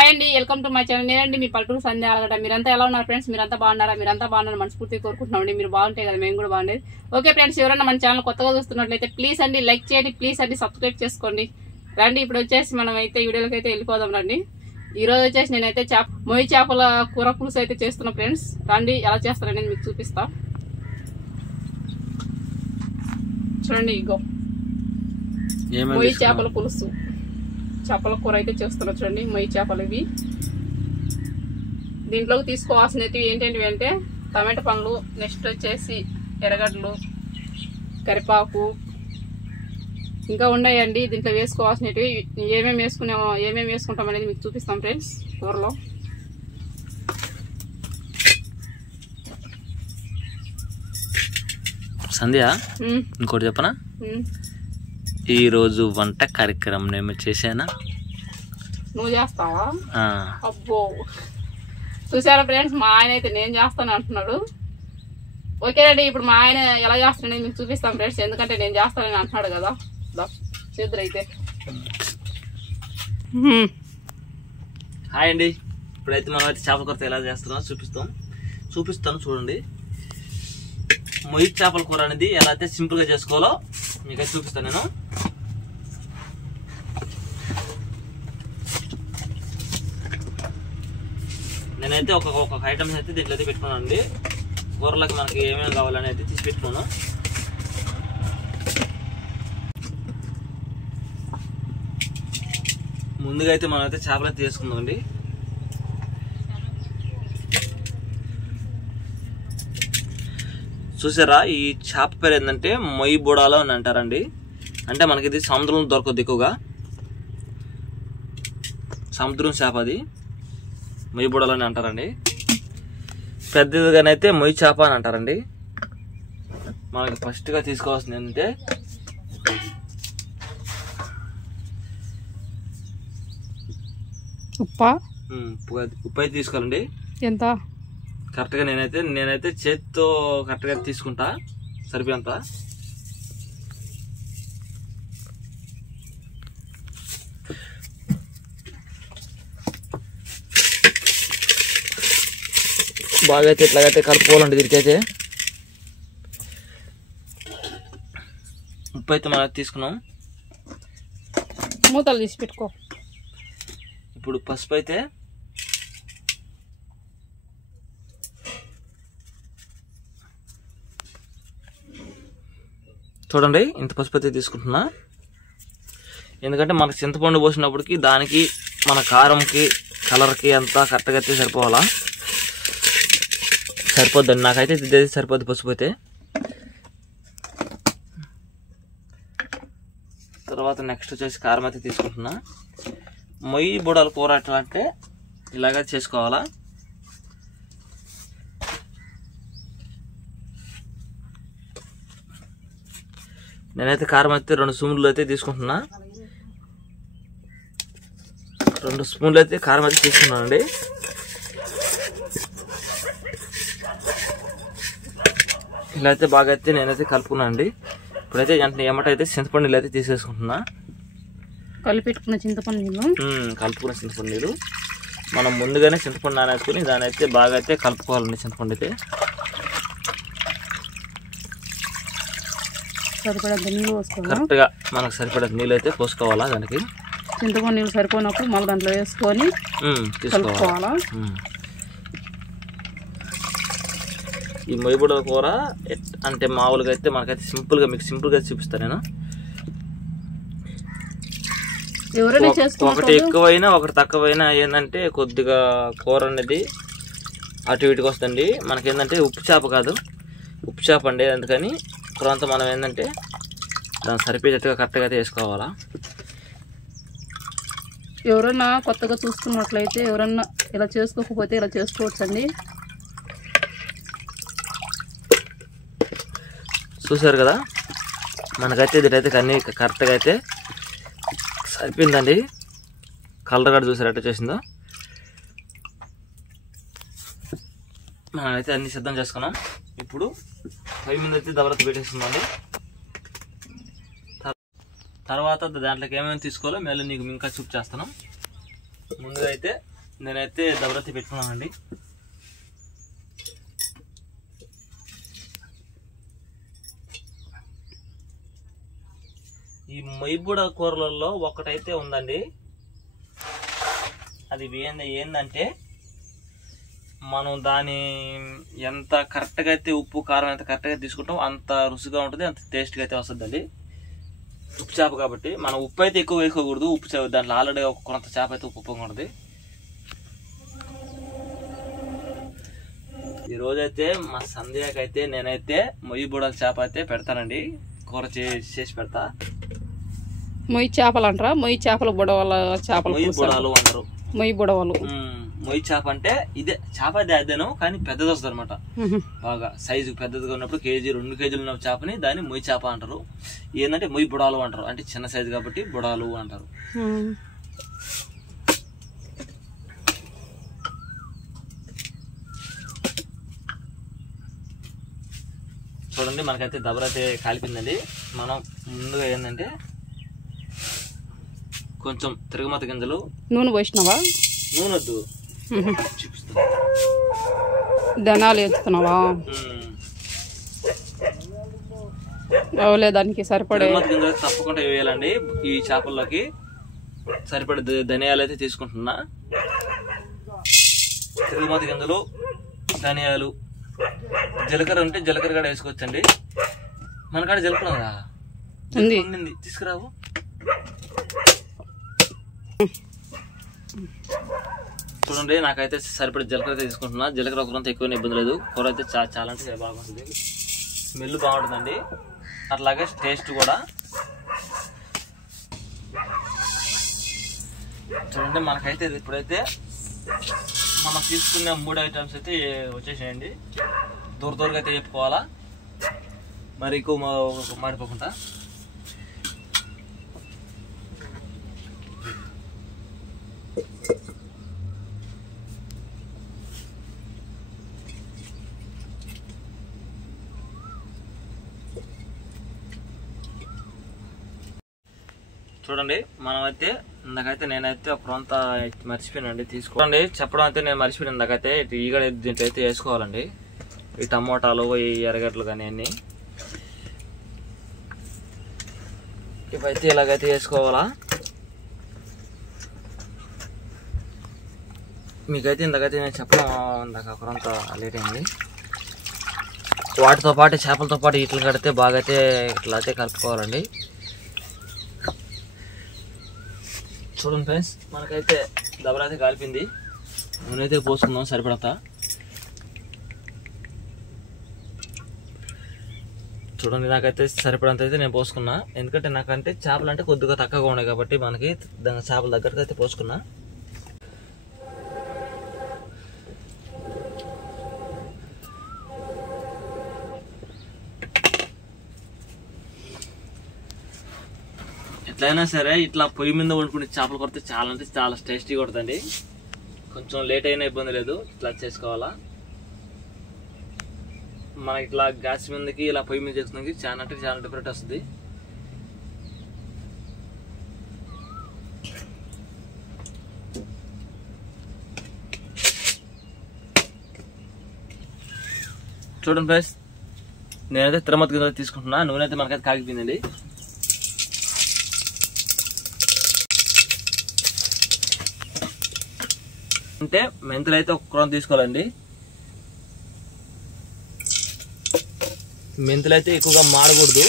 Hi అండి, welcome to my channel. నేనండి మీ పల్లెటూరు సంధ్య అలగడ. మీరంతా ఎలా ఉన్నారు ఫ్రెండ్స్? మీరంతా బాగున్నారా? మీరంతా బాగున్నారు మనస్ఫూర్తిగా కోరుకుంటున్నామండి. మీరు బాగుంటే కదా మేము కూడా బాగుండేది. ఓకే ఫ్రెండ్స్, ఎవరైనా మన ఛానల్ కొత్తగా చూస్తున్నట్లయితే ప్లీజ్ అండి లైక్ చేయండి, ప్లీజ్ అండి సబ్స్క్రైబ్ చేసుకోండి. రండి ఇప్పుడు వచ్చేసి మనం అయితే వీడియోలోకి అయితే వెళ్ళిపోదాం రండి. ఈ రోజు వచ్చేసి నేనైతే మొయ్యి చేపల కూర పులుసు అయితే చేస్తున్నా ఫ్రెండ్స్. రండి ఎలా చేస్తారనేది మీకు చూపిస్తా. చూడండి, ఇగో మొయ్యి చేపల పులుసు చేపల కూర అయితే చేస్తున్నా. చూడండి, మొయ్యి చేపలు ఇవి. దీంట్లోకి తీసుకోవాల్సినవి ఏంటంటే అంటే టమాటా పండ్లు, నెక్స్ట్ వచ్చేసి ఎర్రగడ్డలు, కరివేపాకు ఇంకా ఉన్నాయండి. దీంట్లో వేసుకోవాల్సినవి ఏమేమి వేసుకుంటాం అనేది మీకు చూపిస్తాం ఫ్రెండ్స్ కూరలో. సంధ్య, ఇంకోటి చెప్పనా? ఈ రోజు వంట కార్యక్రమం నేను చేశానా? నువ్వు చేస్తావా? అబ్బో, చూసారా ఫ్రెండ్స్, మా ఆయన అయితే నేను చేస్తాను అంటున్నాడు. ఓకేనండి, ఇప్పుడు మా ఆయన ఎలా చేస్తానని మీకు చూపిస్తాం ఫ్రెండ్స్. ఎందుకంటే నేను చేస్తానని అంటున్నాడు కదా. చేద్దరు అయితే. హాయ్ అండి, ఇప్పుడైతే మనం అయితే చేపల కూర ఎలా చేస్తున్నామో చూపిస్తాను చూడండి. మొయ్యి చేపల కూర అనేది ఎలా అయితే సింపుల్గా చేసుకోవాలో మీకైతే చూపిస్తాను నేను. నేనైతే ఒక్కొక్క ఐటమ్స్ అయితే దీంట్లో అయితే పెట్టుకున్నాను అండి. కూరలకు మనకి ఏమేమి కావాలని అయితే తీసి పెట్టుకున్నాను. ముందుగా అయితే మనం అయితే చేపలు అయితే తీసుకుందాం అండి. చూసారా, ఈ చేప పేరు ఏంటంటే మొయ్యి బుడాలో అని అంటారండి. అంటే మనకి ఇది సముద్రంలో దొరకదు, ఎక్కువగా సముద్రం చేప అది మొయ్యి బుడాలో అని అంటారండి. పెద్దదిగానైతే మొయ్యి చేప అని అంటారండి. మనకి ఫస్ట్గా తీసుకోవాల్సింది ఏంటంటే ఉప్పు అయితే తీసుకోవాలండి. ఎంత కరెక్ట్గా నేనైతే చేతితో కరెక్ట్గా తీసుకుంటా, సరిపోయేంత. బాగా అయితే ఇట్లాగైతే కలుపుకోవాలండి. దీనికైతే ఉప్పు అయితే మనం తీసుకున్నాం. మూతలు తీసి పెట్టుకో. ఇప్పుడు పసుపు అయితే చూడండి, ఇంత పసుపు అయితే తీసుకుంటున్నా. ఎందుకంటే మనకు చింతపండు పోసినప్పటికి దానికి మన కారంకి కలర్కి అంతా కరెక్ట్గా అయితే సరిపోద్దండి. నాకైతే ఇది సరిపోద్ది పసుపు అయితే. తర్వాత నెక్స్ట్ వచ్చేసి కారం అయితే తీసుకుంటున్నా. మొయ్యి బుడాల కూర ఎట్లా అంటే ఇలాగ చేసుకోవాలా. నేనైతే కారం అయితే 2 స్పూన్లు అయితే తీసుకుంటున్నా. 2 స్పూన్లు అయితే కారం అయితే తీసుకున్నానండి. ఇలా అయితే బాగా అయితే నేనైతే కలుపుకున్నాను అండి. ఇప్పుడైతే ఏమంటే చింతపండు నీళ్ళు అయితే తీసేసుకుంటున్నా. కలుపుకున్న చింతపండు నీళ్ళు మనం ముందుగానే చింతపండు నానేసుకుని దాని అయితే బాగా అయితే కలుపుకోవాలండి. చింతపండు అయితే కరెక్ట్గా మనకు సరిపడే నీళ్ళు అయితే పోసుకోవాలా. దానికి చింతపండు నీళ్ళు సరిపోయినప్పుడు మళ్ళీ దాంట్లో వేసుకొని తీసుకోవాలా. ఈ మొయ్యి బుడాల కూర అంటే మామూలుగా అయితే మనకైతే మీకు సింపుల్గా చూపిస్తాను నేను. ఒకటి ఎక్కువైనా ఒకటి తక్కువైనా ఏంటంటే కొద్దిగా కూర అనేది అటు ఇటుకి వస్తుంది. మనకేంటంటే ఉప్పు చేప కాదు, ఉప్పు చేప అండి. అందుకని కొంత మనం ఏంటంటే దాన్ని సరిపోయేటట్టుగా కరెక్ట్గా అయితే వేసుకోవాలా. ఎవరన్నా కొత్తగా చూస్తున్నట్లయితే ఎవరన్నా ఇలా చేసుకోకపోతే ఇలా చేసుకోవచ్చండి. చూసారు కదా, మనకైతే ఇదైతే అన్నీ కరెక్ట్గా అయితే సరిపోయిందండి. కలర్ కూడా చూసారు ఎట్లా చేసిందో. మనమైతే అన్ని సిద్ధం చేసుకున్నాం. ఇప్పుడు 5 మంది అయితే దవరత పెట్టేసుకుందామండి. తర్వాత దాంట్లోకి ఏమేమి తీసుకోవాలో మళ్ళీ నీకు ఇంకా చూప్ చేస్తాను. ముందుగా అయితే నేనైతే దబరత్తి పెట్టుకున్నానండి. ఈ మొయ్యబుడ కూరలలో ఒకటైతే ఉందండి, అది ఏందంటే మనం దాని ఎంత కరెక్ట్గా అయితే ఉప్పు కారం ఎంత కరెక్ట్గా తీసుకుంటాం అంత రుచిగా ఉంటుంది, అంత టేస్ట్గా అయితే వస్తుందండి. ఉప్పు చేప కాబట్టి మనం ఉప్పు అయితే ఎక్కువ వేసుకోకూడదు. ఉప్పు చేప దాంట్లో ఆల్రెడీ కొంత చేప అయితే ఉప్పు ఉంటుంది. ఈరోజైతే మా సంధ్యకైతే నేనైతే మొయ్యి బుడల చేప అయితే పెడతానండి, కూర చేసి పెడతా. మొయ్యి చేపలు అంటారా? మొయ్యి చేపలు బుడవల చేపలు మొయ్యి బుడవలు అంటారు. మొయ్యి బుడవలు మొయ్యి చేప అంటే ఇదే చేప అదేను, కానీ పెద్దది వస్తుంది అనమాట. బాగా సైజు పెద్దదిగా ఉన్నప్పుడు కేజీ 2 కేజీలు ఉన్న చేపని దాన్ని మొయ్యి చేప అంటారు. ఏంటంటే మొయ్యి బుడాలు అంటారు, అంటే చిన్న సైజు కాబట్టి బుడాలు అంటారు. చూడండి మనకైతే దబరైతే కాలిపోయిందండి. మనం ముందుగా ఏంటంటే కొంచెం తిరగమత గింజలు, నూనె పోసినావా? నూనె వద్దు, చూపిస్తా. ధనాలు వేస్తున్నావా? దానికి సరిపడే గింజలు తప్పకుండా వేయాలండి. ఈ చేపల్లోకి సరిపడే ధనియాలు అయితే తీసుకుంటున్నా. తిరగమత గింజలు, ధనియాలు, జీలకర్ర ఉంటే జీలకర్ర కూడా వేసుకోవచ్చండి. మన కాడ జీలకర్ర ఉండింది, తీసుకురావు. చూడండి నాకైతే సరిపడే జీలకర్ర అయితే తీసుకుంటున్నా. జీలకర్ర ఒకరంతా ఎక్కువ ఇబ్బంది లేదు, కూర అయితే చాలా అంటే బాగుంటుంది, స్మెల్ బాగుంటుందండి, అట్లాగే టేస్ట్ కూడా. చూడండి మనకైతే ఇప్పుడైతే మనం తీసుకున్న 3 ఐటమ్స్ అయితే వచ్చేసేయండి. దూరగా అయితే చెప్పుకోవాలా, మరి ఎక్కువ మాడిపోకుండా. చూడండి మనమైతే ఇందాకైతే నేనైతే ఒక కొంత మర్చిపోయానండి, తీసుకోండి చెప్పడం అయితే నేను మర్చిపోయాను. ఇందాకైతే ఈగడ దీంట్లో అయితే వేసుకోవాలండి, ఈ టమోటాలు, ఈ ఎర్రగడ్డలు కానీ అన్నీ ఇవైతే ఇలాగైతే వేసుకోవాలా. మీకైతే ఇందాకైతే నేను చెప్పడం ఇందాక కొంత లేట్ అయింది. వాటితో పాటు చేపలతో పాటు ఇట్లా కడితే బాగా అయితే ఇట్లా అయితే కలుపుకోవాలండి. చూడండి ఫ్రెండ్స్ మనకైతే దబరైతే కాలిపింది. నూనె అయితే పోసుకుందాం సరిపడతా. చూడండి నాకైతే సరిపడంత అయితే నేను పోసుకున్నా, ఎందుకంటే నాకంటే చేపలు అంటే కొద్దిగా తక్కువగా ఉన్నాయి కాబట్టి మనకి దాని చేపల దగ్గరకు అయితే పోసుకున్నా. ఎట్లయినా సరే ఇట్లా పొయ్యి మీద వండుకునే చేపలు కొడితే చాలా అంటే చాలా టేస్టీగా కొడుతుంది. కొంచెం లేట్ అయినా ఇబ్బంది లేదు, ఇట్లా చేసుకోవాలా. మనకి ఇట్లా గ్యాస్ మీదకి ఇలా పొయ్యి మీద చేసుకున్నాకి చాలా అంటే చాలా డిఫరెంట్ వస్తుంది. చూడండి ఫ్రెండ్స్ నేనైతే తిరుమతి గింజలు తీసుకుంటున్నా. నూనె అయితే మనకైతే కాగిపోయిందండి. అంటే మెంతులు అయితే ఒక కూర తీసుకోవాలండి. మెంతులు అయితే ఎక్కువగా మాడకూడదు,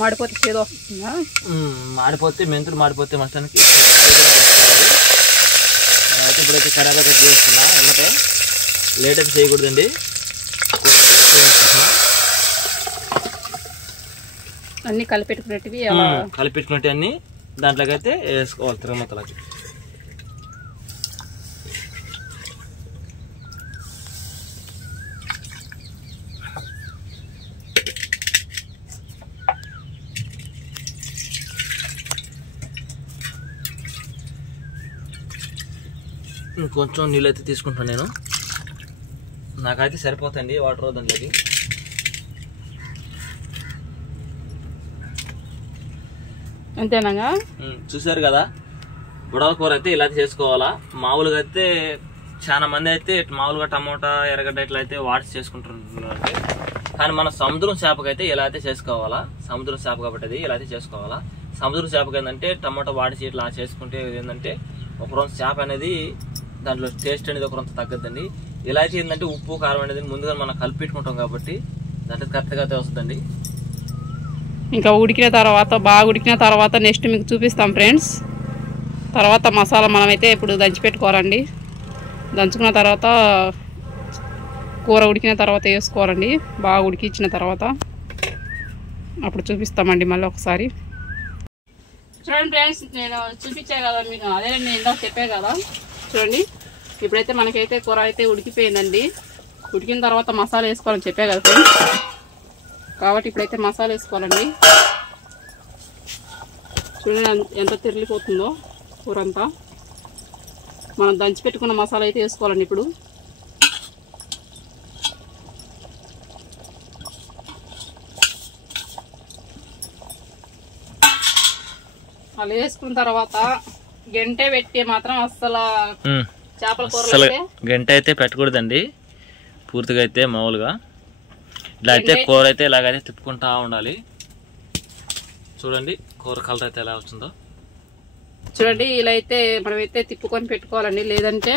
మాడిపోతే చేదు వస్తుందా? మాడిపోతే మెంతులు మాడిపోతే మస్తానికి అయితే ఇప్పుడైతే కరేపాకు చేస్తున్నా. ఎందుకంటే లేట్ అయితే చేయకూడదండి, అన్ని కలిపెట్టుకునేటివి కలిపెట్టుకునేవి అన్ని దాంట్లోకి అయితే వేసుకోవాలి తిరగమతలకి. ఇంకొంచెం నీళ్ళు అయితే తీసుకుంటాను నేను, నాకైతే సరిపోతాయండి వాటర్ దాంట్లోకి. అంతేనా? చూసారు కదా బుడల కూర అయితే ఇలా చేసుకోవాలా. మామూలుగా అయితే చాలా మంది అయితే మామూలుగా టమోటా ఎర్రగడ్డ ఇట్లా అయితే వాడి చేసుకుంటున్నారు. కానీ మన సముద్రం చేపకైతే ఇలా అయితే చేసుకోవాలా. సముద్రం చేప కాబట్టి అది ఇలా అయితే చేసుకోవాలా. సముద్రం చేపకి ఏంటంటే టమోటా వాడిచి ఇట్లా చేసుకుంటే ఏంటంటే ఒక రోజు చేప అనేది దాంట్లో టేస్ట్ అనేది ఒక రోజు తగ్గద్దండి. ఇలా అయితే ఏంటంటే ఉప్పు కారం అనేది ముందుగా మనం కలిపెట్టుకుంటాం కాబట్టి దాంట్లో కరెక్ట్గా అయితే వస్తుందండి. ఇంకా ఉడికిన తర్వాత బాగా ఉడికిన తర్వాత నెక్స్ట్ మీకు చూపిస్తాం ఫ్రెండ్స్. తర్వాత మసాలా మనమైతే ఇప్పుడు దంచి పెట్టుకోవాలండి. దంచుకున్న తర్వాత కూర ఉడికిన తర్వాత వేసుకోవాలండి. బాగా ఉడికించిన తర్వాత అప్పుడు చూపిస్తామండి మళ్ళీ ఒకసారి. చూడండి ఫ్రెండ్స్, నేను చూపించా కదా మీకు, అదే నేను ఇందాక చెప్పా కదా. చూడండి ఇప్పుడైతే మనకైతే కూర అయితే ఉడికిపోయిందండి. ఉడికిన తర్వాత మసాలా వేసుకోవాలని చెప్పా కదా ఫ్రెండ్స్. కాబట్టి ఇప్పుడైతే మసాలా వేసుకోవాలండి. చూడండి ఎంత తిరిగిపోతుందో కూర అంతా. మనం దంచి పెట్టుకున్న మసాలా అయితే వేసుకోవాలండి ఇప్పుడు. అలా వేసుకున్న తర్వాత గంటే పెట్టి మాత్రం అస్సలు చేపల కూర గంట అయితే పెట్టకూడదండి. పూర్తిగా అయితే మామూలుగా ఇలా అయితే కూర అయితే ఇలాగైతే తిప్పుకుంటా ఉండాలి. చూడండి కూర కలర్ అయితే ఎలా వచ్చిందో చూడండి. ఇలా అయితే మనమైతే తిప్పుకొని పెట్టుకోవాలండి. లేదంటే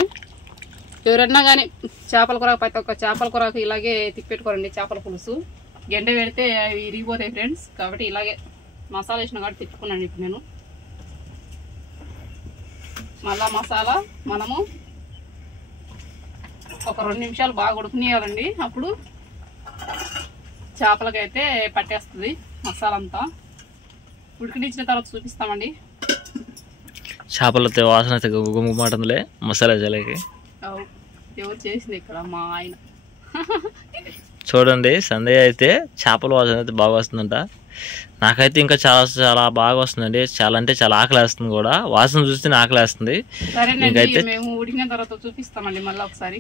ఎవరన్నా కానీ చేపల కూర, ప్రతి ఒక్క చేపల కూరకు ఇలాగే తిప్పెట్టుకోవాలండి. చేపల పులుసు గంట పెడితే అవి ఇరిగిపోతాయి ఫ్రెండ్స్. కాబట్టి ఇలాగే మసాలా వేసిన కాబట్టి తిప్పుకున్నాను ఇప్పుడు నేను. మళ్ళా మసాలా మనము ఒక 2 నిమిషాలు బాగా ఉడకనియాలండి. అప్పుడు చేపలకైతే పట్టేస్తుంది మసాలా అంతా. ఉడికినిచ్చిన తర్వాత చూపిస్తామండి. చేపలతో వాసన అయితే గుమ్మగుమ్మంటుందిలే మసాలా జలకి. ఎవరు చేసింది ఇక్కడ? మా ఆయన. చూడండి సందేహ అయితే చేపల వాసన అయితే బాగా వస్తుందంట. నాకైతే ఇంకా చాలా చాలా బాగా వస్తుందండి. చాలా అంటే చాలా ఆకలి వేస్తుంది కూడా. వాసన చూస్తే ఆకలి వేస్తుంది. సరేనండి, మేము ఉడికిన తర్వాత చూపిస్తామండి మళ్ళీ ఒకసారి.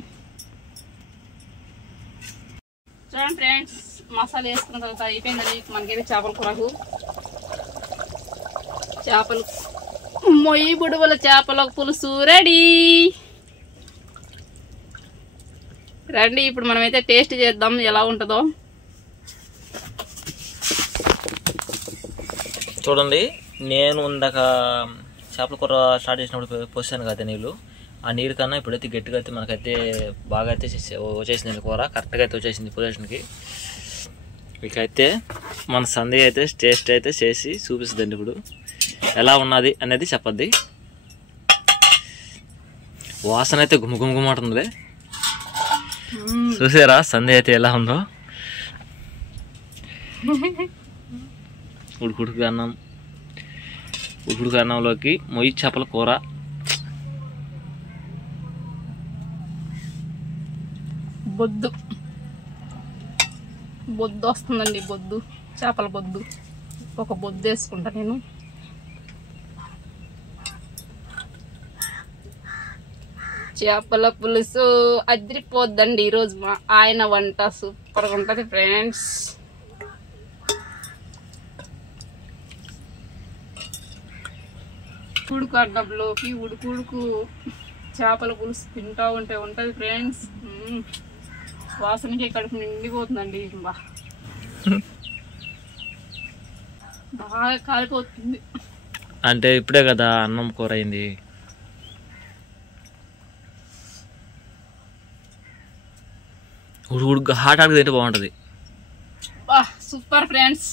చూడండి ఫ్రెండ్స్, మసాలా వేసుకున్న తర్వాత అయిపోయిందండి మనకైతే చేపల కూరకు. చేపలు మొయ్యి బుడువల చేపల పులుసు రెడీ. రండి ఇప్పుడు మనమైతే టేస్ట్ చేద్దాం ఎలా ఉంటుందో. చూడండి, నేను ఇందాక చేపల కూర స్టార్ట్ చేసినప్పుడు పోసాను కదా నీళ్ళు. ఆ నీరు కన్నా ఇప్పుడైతే గట్టిగా అయితే మనకైతే బాగా అయితే వచ్చేసింది కూర. కరెక్ట్గా అయితే వచ్చేసింది పొజిషన్కి. మీకైతే మన సందేహ అయితే టేస్ట్ అయితే చేసి చూపిస్తుందండి. ఇప్పుడు ఎలా ఉన్నది అనేది చెప్పద్ది. వాసన అయితే గుమ్మగుమ్మగుమ్మంటుంది. చూసారా సందేహ అయితే ఎలా ఉందో. ఉడుకుడుకు అన్నంలోకి మొయ్యి చేపల కూర. బొద్దు వస్తుందండి. బొద్దు చేపల బొద్దు. ఒక బొద్దు వేసుకుంటా నేను. చేపల పులుసు అదిరిపోద్దండి ఈరోజు మా ఆయన వంట. సూపర్గా ఉంటుంది ఫ్రెండ్స్. ఉడుకు అడ్డంలోకి ఉడుకు చేపల పులుసు తింటా ఉంటే ఉంటుంది ఫ్రెండ్స్. వాసనకి కడుపు నిండిపోతుందండి. బాగా కాలిపోతుంది. అంటే ఇప్పుడే కదా అన్నం కూర అయింది. ఉడుకు హాట్ ఆడికి తింటే బాగుంటుంది. Super friends.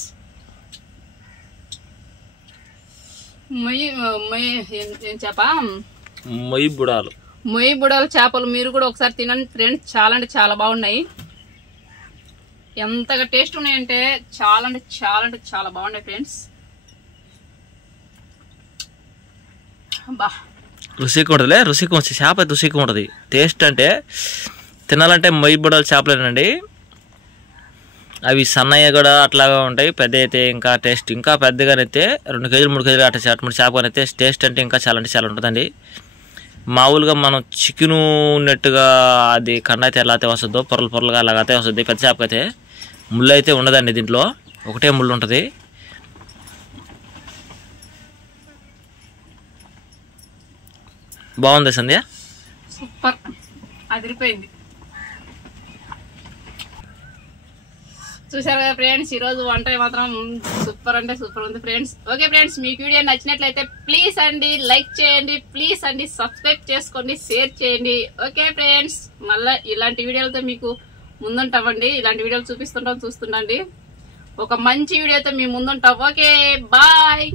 మొయ్యి బుడాలు చేపలు మీరు కూడా ఒకసారి తినండి ఫ్రెండ్స్. చాలా అంటే చాలా బాగున్నాయి. ఎంతగా టేస్ట్ ఉన్నాయంటే చాలా అంటే చాలా బాగున్నాయి ఫ్రెండ్స్. రుచిగా ఉంటుందిలే. రుచిగా వచ్చి చేప అయితే రుచిగా ఉంటుంది. టేస్ట్ అంటే తినాలంటే మొయ్యి బుడాలు చేపలేనండి. అవి సన్నయ్య కూడా అట్లాగా ఉంటాయి. పెద్ద అయితే ఇంకా టేస్ట్ ఇంకా పెద్దగానైతే 2 కేజీలు 3 కేజీలు అట్లా చేపగానైతే టేస్ట్ అంటే ఇంకా చాలా అంటే చాలా ఉంటుందండి. మామూలుగా మనం చికెను ఉన్నట్టుగా అది కన్నా అయితే ఎలా అయితే వస్తుందో పొరలుగా అలాగైతే వస్తుంది. పెద్ద చేపకైతే ముళ్ళు అయితే ఉండదండి. దీంట్లో ఒకటే ముళ్ళు ఉంటుంది. బాగుంది సంధ్య, సూపర్ అదిరిపోయింది. చూసారు కదా ఫ్రెండ్స్, ఈరోజు వంట మాత్రం సూపర్ అంటే సూపర్ ఉంది ఫ్రెండ్స్. ఓకే ఫ్రెండ్స్, మీకు వీడియో నచ్చినట్లయితే ప్లీజ్ అండి లైక్ చేయండి, ప్లీజ్ అండి సబ్స్క్రైబ్ చేసుకోండి, షేర్ చేయండి. ఓకే ఫ్రెండ్స్, మళ్ళీ ఇలాంటి వీడియోలతో మీకు ముందుంటామండి. ఇలాంటి వీడియోలు చూస్తుండండి. ఒక మంచి వీడియోతో మీ ముందుంటాం. Okay bye.